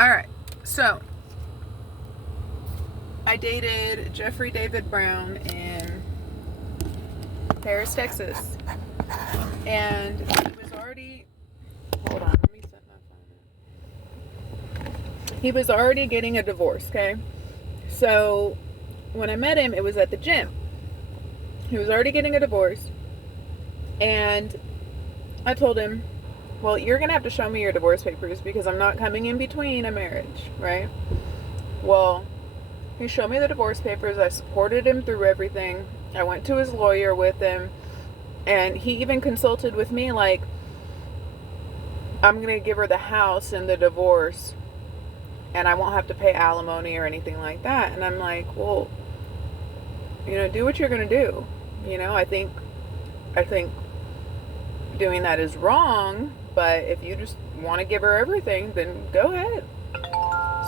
All right. So, I dated Jeffrey David Brown in Paris, Texas. And he was already. Hold on, let me set my phone up. He was already getting a divorce, okay? So, when I met him, it was at the gym. He was already getting a divorce. And I told him, well, you're going to have to show me your divorce papers because I'm not coming in between a marriage, right? Well, he showed me the divorce papers. I supported him through everything. I went to his lawyer with him. And he even consulted with me, like, I'm going to give her the house in the divorce. And I won't have to pay alimony or anything like that. And I'm like, well, do what you're going to do. I think doing that is wrong. But if you just want to give her everything, then go ahead.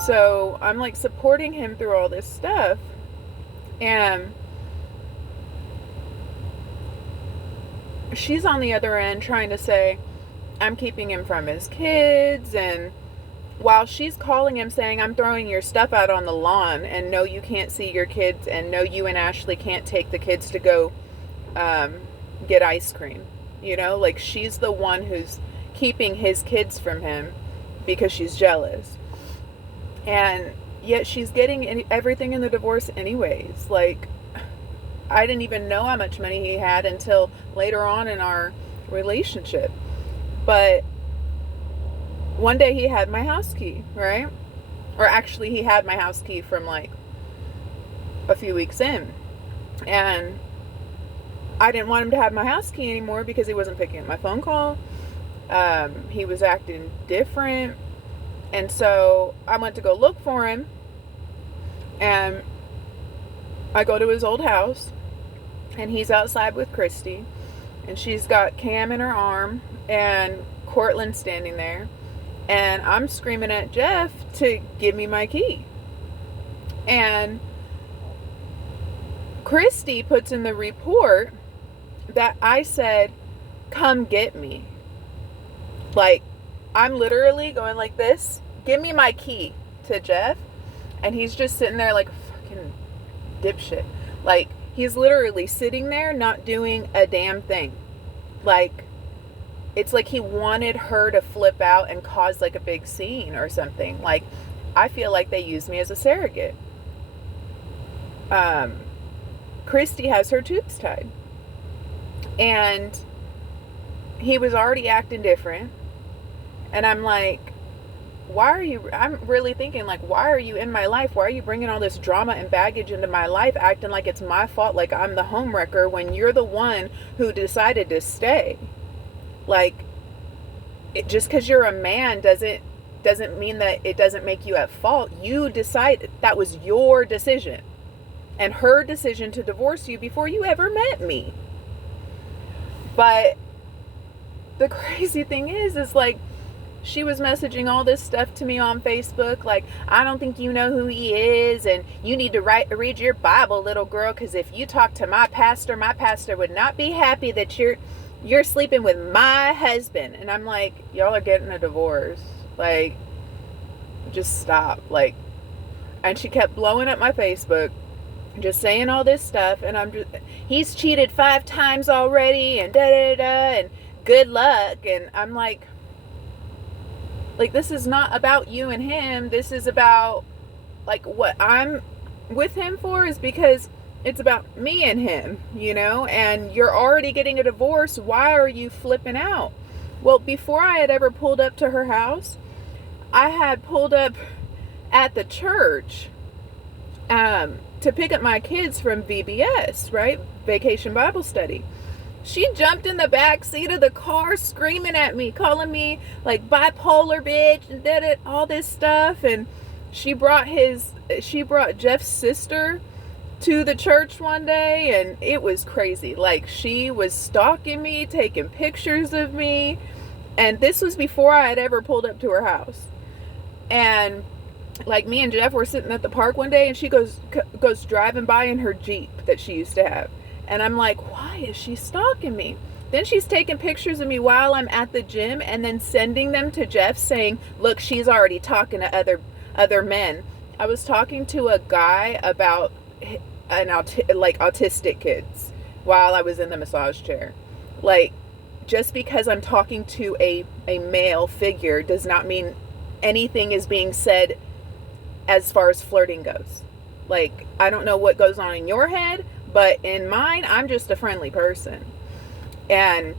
So I'm like supporting him through all this stuff. And she's on the other end trying to say, I'm keeping him from his kids. And while she's calling him saying, I'm throwing your stuff out on the lawn, and no, you can't see your kids, and no, you and Ashley can't take the kids to go get ice cream. Like she's the one who's keeping his kids from him because she's jealous. And yet she's getting everything in the divorce anyways. Like, I didn't even know how much money he had until later on in our relationship. But one day he had my house key, right? Or actually he had my house key from like a few weeks in. And I didn't want him to have my house key anymore because he wasn't picking up my phone call. He was acting different. And so I went to go look for him. And I go to his old house. And he's outside with Christy. And she's got Cam in her arm. And Cortland standing there. And I'm screaming at Jeff to give me my key. And Christy puts in the report that I said, come get me. Like, I'm literally going like this, give me my key, to Jeff. And he's just sitting there like a fucking dipshit. Like, he's literally sitting there not doing a damn thing. Like, it's like he wanted her to flip out and cause like a big scene or something. Like, I feel like they use me as a surrogate. Christy has her tubes tied. And he was already acting different. And I'm like, I'm really thinking, like, why are you in my life? Why are you bringing all this drama and baggage into my life, acting like it's my fault, like I'm the homewrecker, when you're the one who decided to stay? Like, just because you're a man doesn't mean that it doesn't make you at fault. You decided, that was your decision. And her decision to divorce you before you ever met me. But the crazy thing is like, she was messaging all this stuff to me on Facebook, like, I don't think you know who he is, and you need to read your Bible, little girl, because if you talk to my pastor would not be happy that you're sleeping with my husband. And I'm like, y'all are getting a divorce. Like, just stop. Like, and she kept blowing up my Facebook, just saying all this stuff, and he's cheated 5 times already, and and good luck. And I'm like, this is not about you and him. This is about, like, what I'm with him for is because it's about me and him, and you're already getting a divorce. Why are you flipping out? Well, before I had ever pulled up to her house, I had pulled up at the church to pick up my kids from VBS, right? Vacation Bible Study. She jumped in the back seat of the car screaming at me, calling me like bipolar bitch and all this stuff. And she brought Jeff's sister to the church one day, and it was crazy. Like, she was stalking me, taking pictures of me. And this was before I had ever pulled up to her house. And like, me and Jeff were sitting at the park one day, and she goes driving by in her Jeep that she used to have. And I'm like, why is she stalking me? Then she's taking pictures of me while I'm at the gym and then sending them to Jeff saying, look, she's already talking to other men. I was talking to a guy about autistic kids while I was in the massage chair. Like, just because I'm talking to a male figure does not mean anything is being said as far as flirting goes. Like, I don't know what goes on in your head, but in mine, I'm just a friendly person. And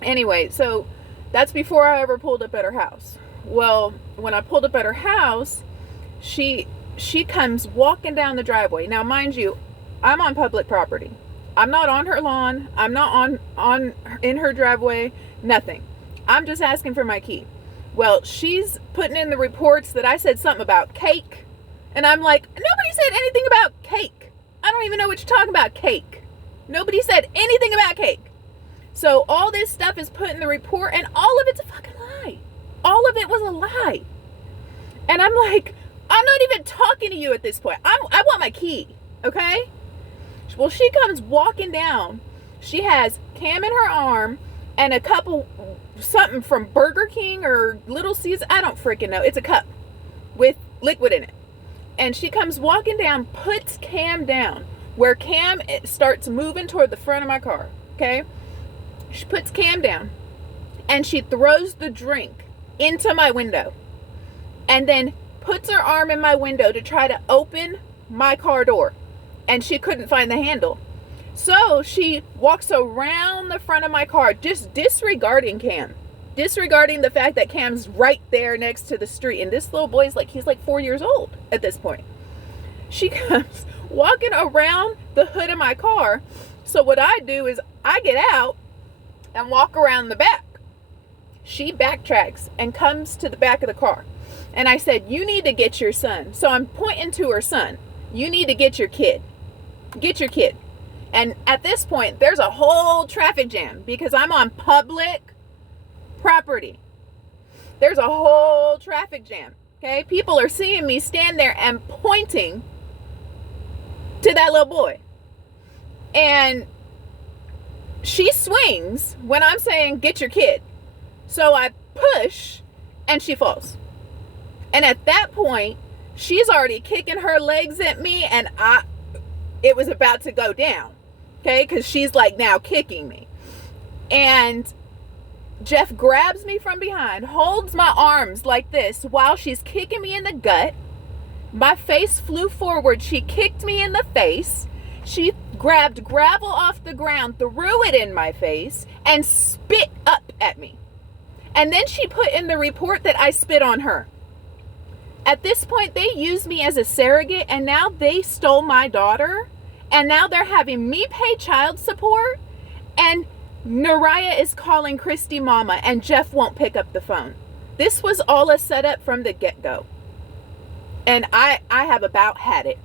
anyway, so that's before I ever pulled up at her house. Well, when I pulled up at her house, she comes walking down the driveway. Now, mind you, I'm on public property. I'm not on her lawn. I'm not in her driveway. Nothing. I'm just asking for my key. Well, she's putting in the reports that I said something about cake. And I'm like, nobody said anything about cake. I don't even know what you're talking about, cake. Nobody said anything about cake. So all this stuff is put in the report, and all of it's a fucking lie. All of it was a lie. And I'm like, I'm not even talking to you at this point. I want my key, okay? Well, she comes walking down. She has Cam in her arm and a couple, something from Burger King or Little Caesars. I don't freaking know. It's a cup with liquid in it. And she comes walking down, puts Cam down, where Cam starts moving toward the front of my car, okay? She puts Cam down, and she throws the drink into my window, and then puts her arm in my window to try to open my car door, and she couldn't find the handle. So she walks around the front of my car, just disregarding Cam, disregarding the fact that Cam's right there next to the street, and this little boy's he's like 4 years old at this point. She comes walking around the hood of my car. So what I do is I get out and walk around the back. She backtracks and comes to the back of the car. And I said, you need to get your son. So I'm pointing to her son. You need to get your kid. Get your kid. And at this point, there's a whole traffic jam because I'm on public property. There's a whole traffic jam. Okay? People are seeing me stand there and pointing to that little boy. And she swings when I'm saying, get your kid. So I push and she falls. And at that point, she's already kicking her legs at me and it was about to go down. Okay? Because she's now kicking me. And Jeff grabs me from behind, holds my arms like this while she's kicking me in the gut. My face flew forward. She kicked me in the face. She grabbed gravel off the ground, threw it in my face, and spit up at me. And then she put in the report that I spit on her. At this point, they used me as a surrogate, and now they stole my daughter, and now they're having me pay child support, and Naraya is calling Christy mama, and Jeff won't pick up the phone. This was all a setup from the get-go. And I have about had it.